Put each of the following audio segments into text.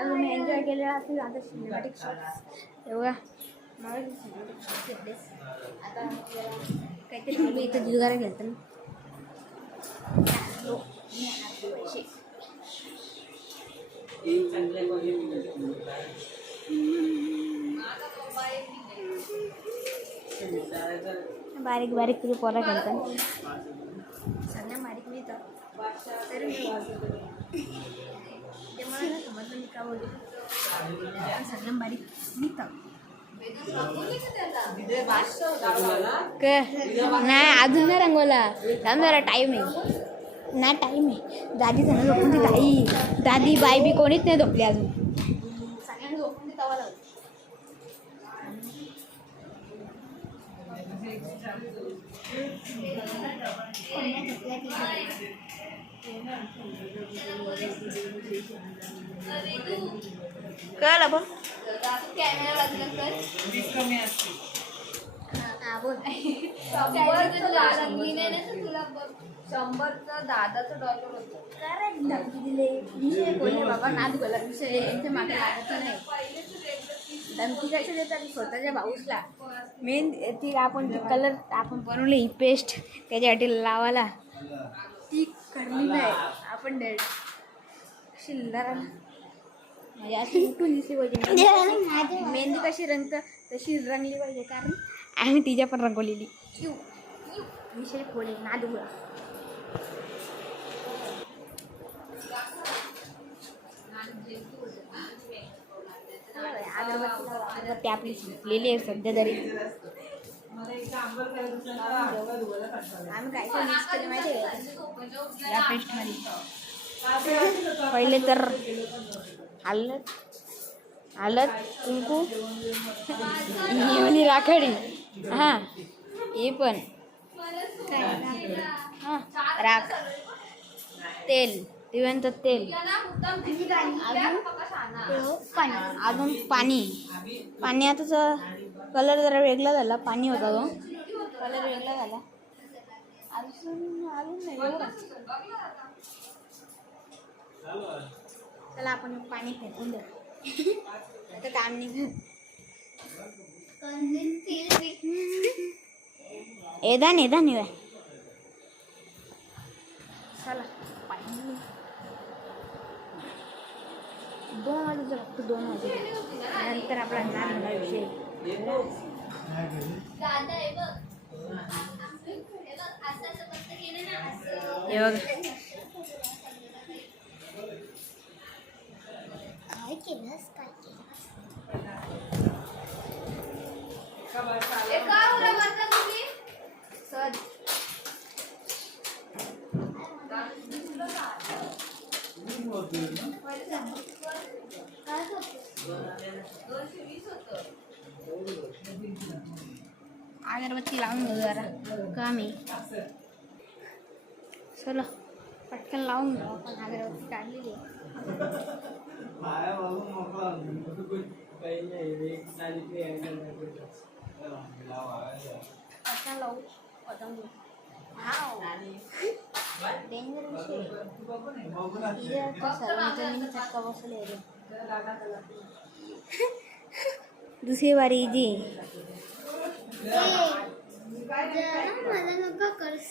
आज तुम्ही एन्जॉय केलेला असेल आता सिनेमॅटिक शॉट्स एवढा मला सिनेमॅटिक शॉट्स घेतलेस. आता आपल्याला काहीतरी मी इथं जुगारा घेतो ना पैसे बारीक बारीक तुझी पोरा खेळतात सगळ्या बारीक मी तर तरी मी ते मला नाही समजलं मी का बोलतो सगळ्या बारीक मी तर नाही अजून नाही रंगवला जरा टाईम आहे नाही टाईम आहे दादी झालं झोपून ती दादी बाई बी कोणीच नाही झोपली अजून सगळ्यांना झोपून ती तवा लावली कळलं बघ कॅमेरा कमी असते बोल 100चं दादाचं डॉलर होतं काय धमकी दिले विषय बोलले बाबा नाद बोला विषय यांच्या मागे लागायचं नाही धमकी कशी देतात स्वतःच्या भाऊसला मेन ती आपण कलर आपण बनवली ही पेस्ट त्याच्यासाठी लावायला ती करली नाही आपण शिल्लर म्हणजे अशी उठून दिसली पाहिजे मेहंदी कशी रंगतं तशी रंगली पाहिजे कारण आम्ही तिच्या पण रंगवलेली विषय बोले नाद बोला अगरबत्ती आपली संपलेली आहे सध्या तरी आम्ही काय काय मिक्स केले माहिती आहे या पेस्टमध्ये पहिले तर हळद कुंकू ही राखाडी हां हे पण हां राख तेल दिव्यांचं तेल अजून पाणी आता कलर जरा वेगळा झाला पाणी होता तो कलर वेगळा झाला अजून नाही चला आपण पाणी फेकून देऊ आता काम नाही एदा नाही चला पाणी 2 वाजता फक्त 2 वाजता नंतर आपला नाद विषय अगरबत्ती लावून घेऊ जरा काम आहे चला पटकन लावून घेऊ आपण अगरबत्ती काढलेली पटकन लावू पतंग डेंजर विषय सर्वांचा चटका बसले दुसरी बारी जी मला नका करतो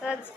सज